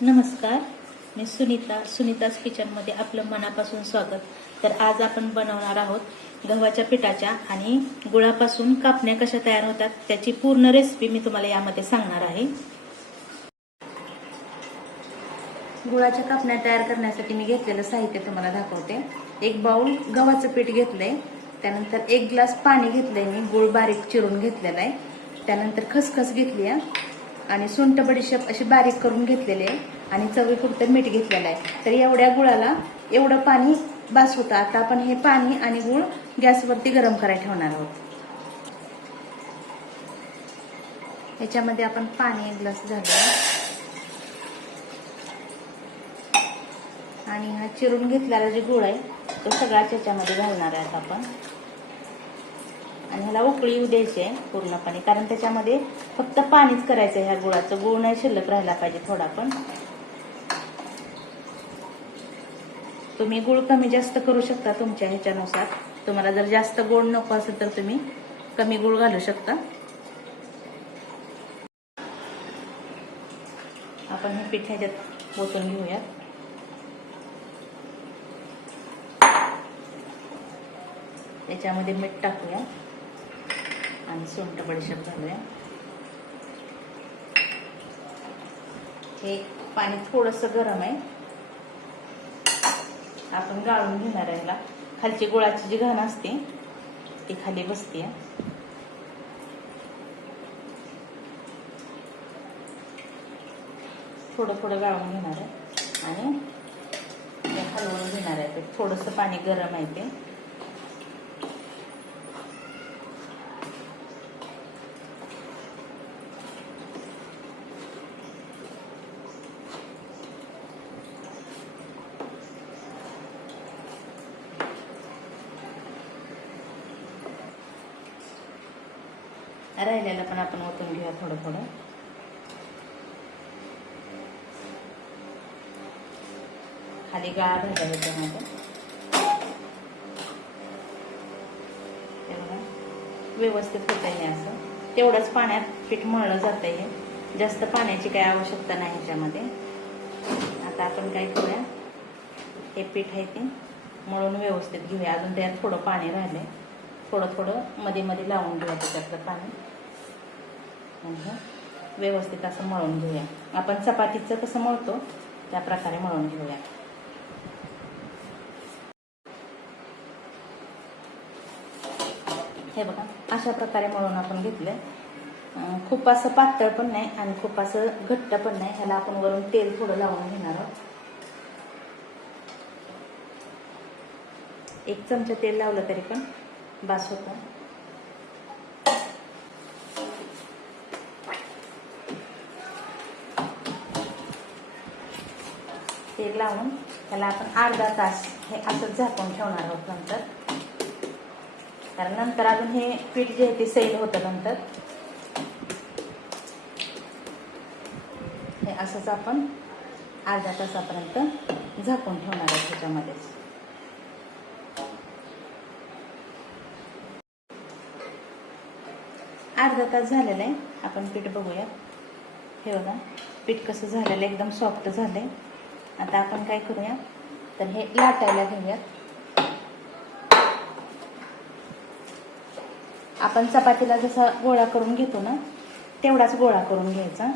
नमस्कार, मी सुनीता's किचनमध्ये आपलं मनापासून स्वागत. तर आज आपण बनवणार आहोत गव्हाच्या पिठाच्या आणि गुळापासून कापण्या कशा तयार होतात त्याची पूर्ण रेसिपी मी तुम्हाला यामध्ये सांगणार आहे. गुळाच्या कापण्या तयार करण्यासाठी मी घेतलेलं साहित्य तुम्हाला दाखवते. एक बाउल गव्हाचं पीठ घेतलंय, त्यानंतर 1 ग्लास पाणी घेतलंय, मी गुळ बारीक चिरून घेतलेला आहे. त्यानंतर खसखस घेतली आहे आणि सुंठ बडीशेप अशी बारीक करून घेतलेले आहे आणि चवीपुरतं मीठ घेतलेलं आहे. तर एवढ्या गुळाला एवढं पाणी बास होतं. आता आपण हे पाणी आणि गुळ गॅसवरती गरम करायला ठेवणार आहोत. याच्यामध्ये आपण पाणी 1 ग्लास घालूया आणि हा चिरून घेतलेला जे गुळ आहे तो सगळाच याच्यामध्ये घालणार आहे आपण. आणि ह्याला उकळी येऊ द्यायची आहे पूर्णपणे, कारण त्याच्यामध्ये फक्त पाणीच करायचं आहे. ह्या गुळाचं गुळ नाही शिल्लक राहायला पाहिजे थोडा पण. तुम्ही गुळ कमी जास्त करू शकता तुमच्या ह्याच्यानुसार. तुम्हाला जर जास्त गोड नको असेल तर तुम्ही कमी गुळ घालू शकता. आपण हे पीठ ह्याच्यात ओतून घेऊया. याच्यामध्ये मीठ टाकूया आणि सुंठ बडीशेप घालूया. हे पाणी थोडंसं गरम आहे, आपण गाळून घेणार आहे. ह्याला खालची गुळाची जी घाण असते ती खाली बसते. थोडं थोडं गाळून घेणार आहे आणि हलवून घेणार आहे. थोडंसं पाणी गरम आहे ते. राहिलेलं पण आपण ओतून घेऊया थोडं थोडं. खाली गाळ राहिला त्याच्यामध्ये. व्यवस्थित होत आहे असं. तेवढंच पाण्यात पीठ मळलं जात आहे. जास्त पाण्याची काही आवश्यकता नाही ह्याच्यामध्ये. आता आपण काय करूया, हे पीठ आहे ते मळून व्यवस्थित घेऊया. अजून त्यात थोडं पाणी राहिलंय, थोडं थोडं मध्ये मध्ये लावून घेऊया त्याच्यातलं पाणी आणि व्यवस्थित असं मळून घेऊया. आपण चपातीचं कसं मळतो त्या प्रकारे मळून घेऊया. हे बघा, अशा प्रकारे मळून आपण घेतलंय. खूप असं पातळ पण नाही आणि खूप असं घट्ट पण नाही. ह्याला आपण वरून तेल थोडं लावून घेणार आहोत. 1 चमचा तेल लावलं तरी पण बास होतं. तेल लावून त्याला आपण अर्धा तास हे असंच झाकून ठेवणार आहोत नंतर. कारण नंतर अजून हे पीठ जे आहे ते सैल होतं नंतर. हे असंच आपण अर्धा तासापर्यंत झाकून ठेवणार आहोत त्याच्यामध्येच. अर्धा तास झालेलं आहे. आपण पीठ बघूया. हे बघा, पीठ कसं झालेलं आहे, एकदम सॉफ्ट झालंय. आता आपण काय करूया, तर हे लाटायला घेऊयात. आपण चपातीला जसा गोळा करून घेतो ना तेवढाच गोळा करून घ्यायचा.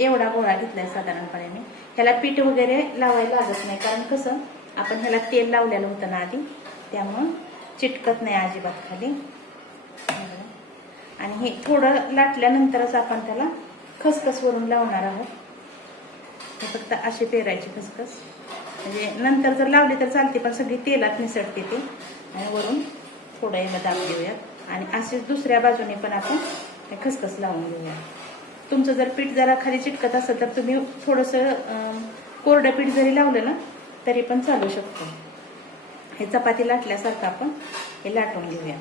एवढा गोळा घेतलाय साधारणपणे मी. ह्याला पीठ वगैरे लावायला लागत नाही, कारण कसं आपण ह्याला तेल लावलेलं होतं ना आधी, त्यामुळं चिटकत नाही अजिबात खाली. आणि हे थोडं लाटल्यानंतरच आपण त्याला खसखस वरून लावणार आहोत. हे फक्त अशी पेरायची खसखस, म्हणजे नंतर जर लावली तर चालते पण सगळी तेलात मिसळते ती. आणि वरून थोडं याला दाब देऊयात आणि असेच दुसऱ्या बाजूने पण आपण हे खसखस लावून घेऊया. तुमचं जर पीठ जरा खाली चिटकत असेल तर तुम्ही थोडंसं कोरडं पीठ जरी लावलं ना तरी पण चालू शकतो. हे चपाती लाटल्यासारखं आपण हे लाटून घेऊया.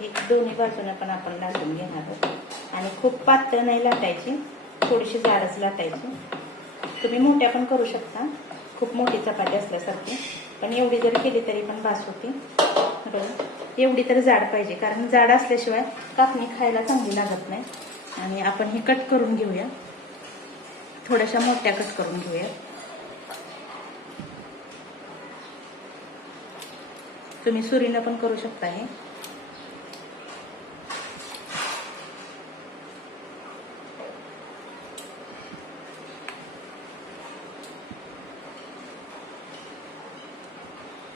हे दोन्ही बाजूने पण आपण लाटून घेणार आहोत आणि खूप पातळ नाही लाटायची, थोडीशी जाडच लाटायची. तुम्ही मोठ्या पण करू शकता, खूप मोठी चपाती असल्यासारखी, पण एवढी जरी केली तरी पण बास होती. बघा एवढी तर जाड पाहिजे, कारण जाड असल्याशिवाय कापणी खायला चांगली लागत नाही. आणि आपण हे कट करून घेऊया, थोड्याशा मोठ्या कट करून घेऊया. तुम्ही सुरीनं पण करू शकता हे.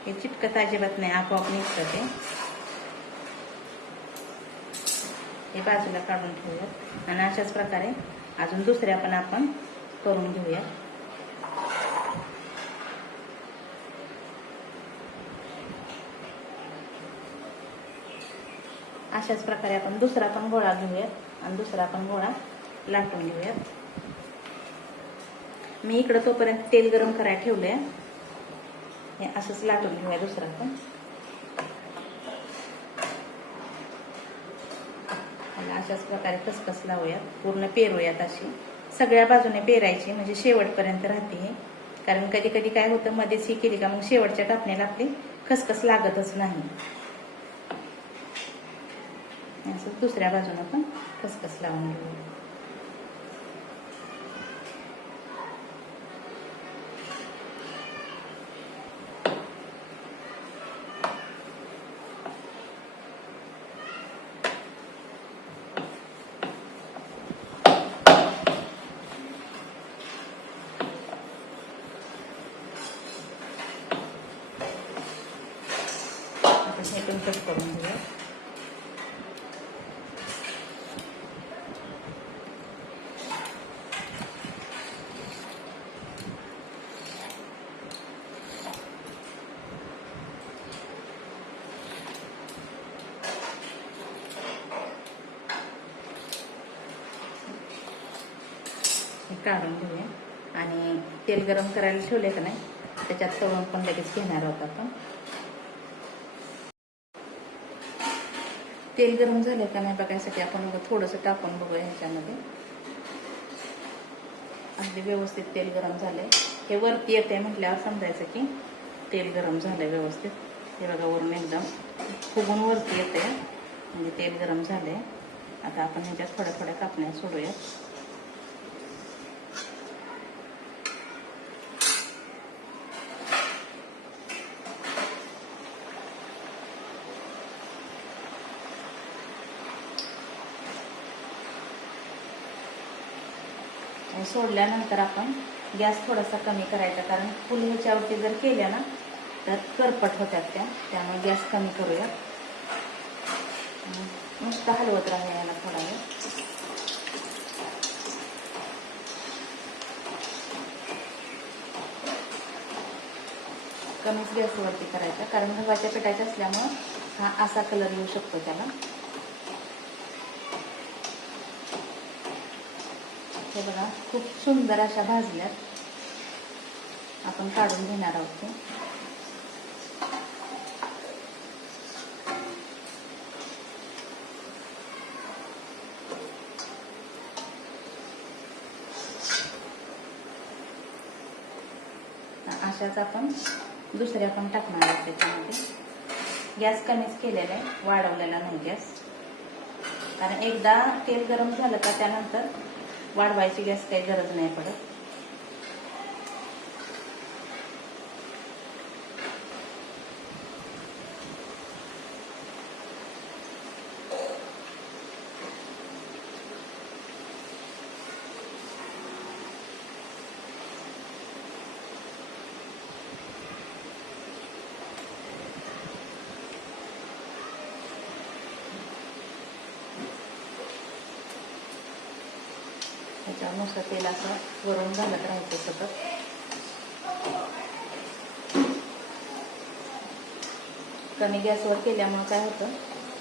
हे चिटकत अजिबात नाही, आपोआप निघतं ते. हे बाजूला काढून ठेवूयात आणि अशाच प्रकारे अजून दुसऱ्या पण आपण करून घेऊया. अशाच प्रकारे आपण दुसरा पण गोळा घेऊयात आणि दुसरा पण गोळा लाटून घेऊयात. मी इकडं तोपर्यंत तेल गरम करायला ठेवलंय. हे असंच लाटून घेऊया दुसरा पण. अशाच प्रकारे खसखस लावूयात, पूर्ण पेरूयात. अशी सगळ्या बाजूने पेरायची, म्हणजे शेवटपर्यंत राहते हे. कारण कधी कधी काय होतं, मध्येच ही केली का मग शेवटच्या कापण्याला आपली खसखस लागतच नाही. असं दुसऱ्या बाजूने पण खसखस लावून घेऊया. हे पण कट करून घेऊया. काढून घेऊया आणि तेल गरम करायला ठेवले का नाही, त्याच्यात तळून पण लगेच घेणार आहोत आपण. तेल गरम झालं का नाही बघायसाठी आपण थोडंसं टाकून बघूया ह्याच्यामध्ये. अगदी व्यवस्थित तेल गरम झालंय. हे वरती येते म्हटल्यावर समजायचं की तेल गरम झालंय व्यवस्थित. हे बघा वरून एकदम फुगून वरती येते, म्हणजे तेल गरम झालंय. आता आपण ह्याच्यात थोड्या थोड्या कापण्या सोडूयात. सोडल्यानंतर आपण गॅस थोडासा कमी करायचा, कारण फुल ह्याच्यावरती जर केल्या ना तर करपट होतात त्या, त्यामुळे गॅस कमी करूया. नुसतं हलवत राहूया याला थोडा वेळ. कमीच गॅसवरती करायचा, कारण गव्हाच्या पिठाच्या असल्यामुळं हा असा कलर येऊ शकतो त्याला. हे बघा खूप सुंदर अशा भाजल्यात. आपण काढून घेणार आहोत ते. अशाच आपण दुसऱ्या पण टाकणार आहोत त्याच्यामध्ये. गॅस कमीच केलेला आहे, वाढवलेला नाही गॅस. कारण एकदा तेल गरम झालं का त्यानंतर वाढवायची गॅस काही गरज नाही पडत. त्याच्यावर नुसतं तेल असं वरून घालत राहायचं सतत. कमी गॅसवर केल्यामुळे काय होतं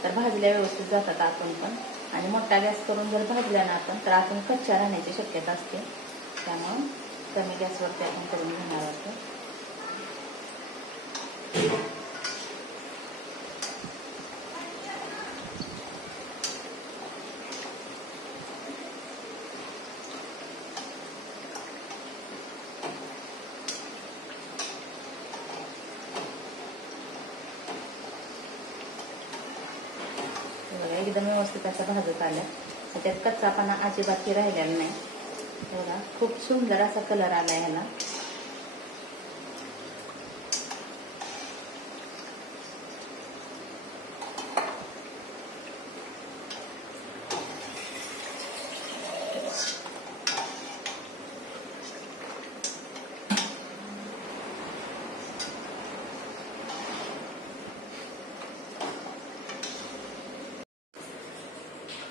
तर भाजल्या व्यवस्थित जातात आपण पण. आणि मोठा गॅस करून जर भाजल्या ना आपण तर आपण कच्च्या राहण्याची शक्यता असते. त्यामुळं कमी गॅसवरती आपण करून घेणार आहोत. एकदम व्यवस्थित अशा भाजत आल्या. त्यात कच्चापणा अजिबातही राहिलेला नाही. बघा खूप सुंदर असा कलर आला ह्याला.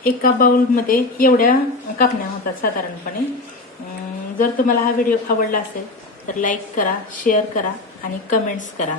एका बाउलमध्ये एवढ्या कापण्या होतात साधारणपणे. जर तुम्हाला हा व्हिडिओ आवडला असेल तर लाईक करा, शेअर करा आणि कमेंट्स करा.